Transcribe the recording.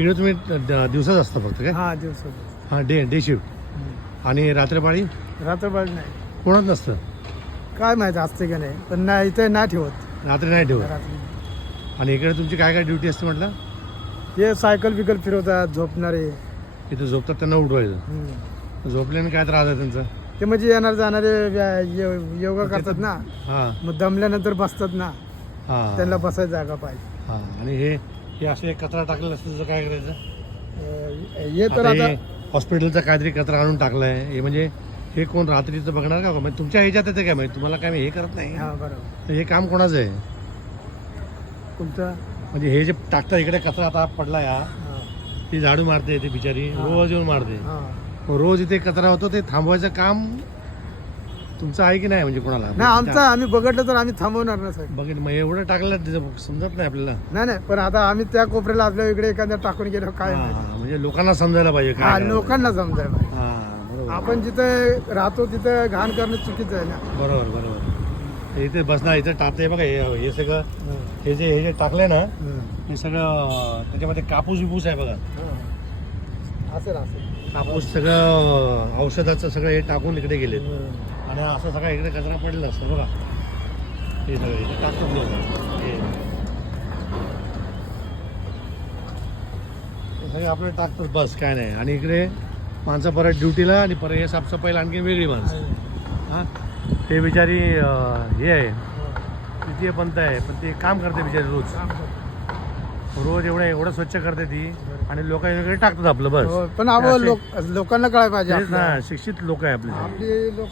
इकडे तुम्ही दिवसाच असता फक्त काय? हा दिवसात. हां, डे शिफ्ट. आणि रात्रपाळी रात्रभर नाही. कोणाच नसतं? काय माहिती असते का नाही, पण नाही इथे नाही ठेवत रात्री नाही ठेवत. रात्री. आणि इकडे तुमची काय काय ड्युटी असते म्हटलं? हे सायकल बिकल फिरवतात झोपणारे. इथं झोपतात त्यांना उठवायचं. हम्म. झोपल्याने काय त्रास आहे त्यांचा? ते म्हणजे येणार जाणारे योगा करतात ना, हां मग दमल्यानंतर बसतात ना, हां त्यांना बसायची जागा पाहिजे. हां. आणि हे असे कचरा टाकलेला असतं त्याचं काय करायचं? हे तर आता आता हे हॉस्पिटलचा काहीतरी कचरा आणून टाकलाय, हे म्हणजे हे कोण रात्रीचं बघणार का? म्हणजे तुमच्या ह्याच्यात येते काय माहिती? तुम्हाला काय हे करत नाही? हा बरोबर. तर हे काम कोणाचं आहे? कोणतं? म्हणजे हे जे टाकतात इकडे कचरा आता पडला या, हा. ती झाडू मारते ती बिचारी, हा. रोज येऊन मारते. हा. रोज इथे कचरा होतो, ते थांबवायचं काम तुमचं आहे की नाही? म्हणजे कोणाला नाही आमचं आम्ही बघितलं तर आम्ही थांबवणार ना साहेब. बघित मग एवढं टाकलं समजत नाही आपल्याला. नाही नाही, पण आता आम्ही त्या कोपऱ्याला आपल्या इकडे एखाद्या टाकून गेलो काय हां, माहिती. हां. म्हणजे लोकांना समजायला पाहिजे हा काय करायला लोकांना समजायला पाहिजे. पाहिजे. हां, बरोबर आपण जिथे राहतो तिथे घाण करणं चुकीचं आहे ना. बरोबर बरोबर. तर इथे बसणार, इथं टाकते बघा हे सगळं, हे जे टाकलंय ना, हे सगळं त्याच्यामध्ये कापूस बिपूस आहे बघा. असेल असेल. कापूस सगळं औषधाचं सगळं हे टाकून इकडे गेलेत. आणि असं सगळं इकडे कचरा पडलेला असतं बघा. हे सगळं इथे टाकतात लोक. हे सगळे आपलं टाकतात बस, काय नाही. आणि इकडे माणसं परत ड्युटीला, आणि परत हे साफसफाईला आणखी वेगळी माणसं. हां, ते बिचारी हे आहे, तृतीय पंथ आहे, पण ते काम करते बिचारी रोज एवढं स्वच्छ करते ती, आणि लोक टाकतात आपलं बस. पण आपण लोकांना कळायला पाहिजे तेच ना, शिक्षित लोक आहे आपले. आपली लोक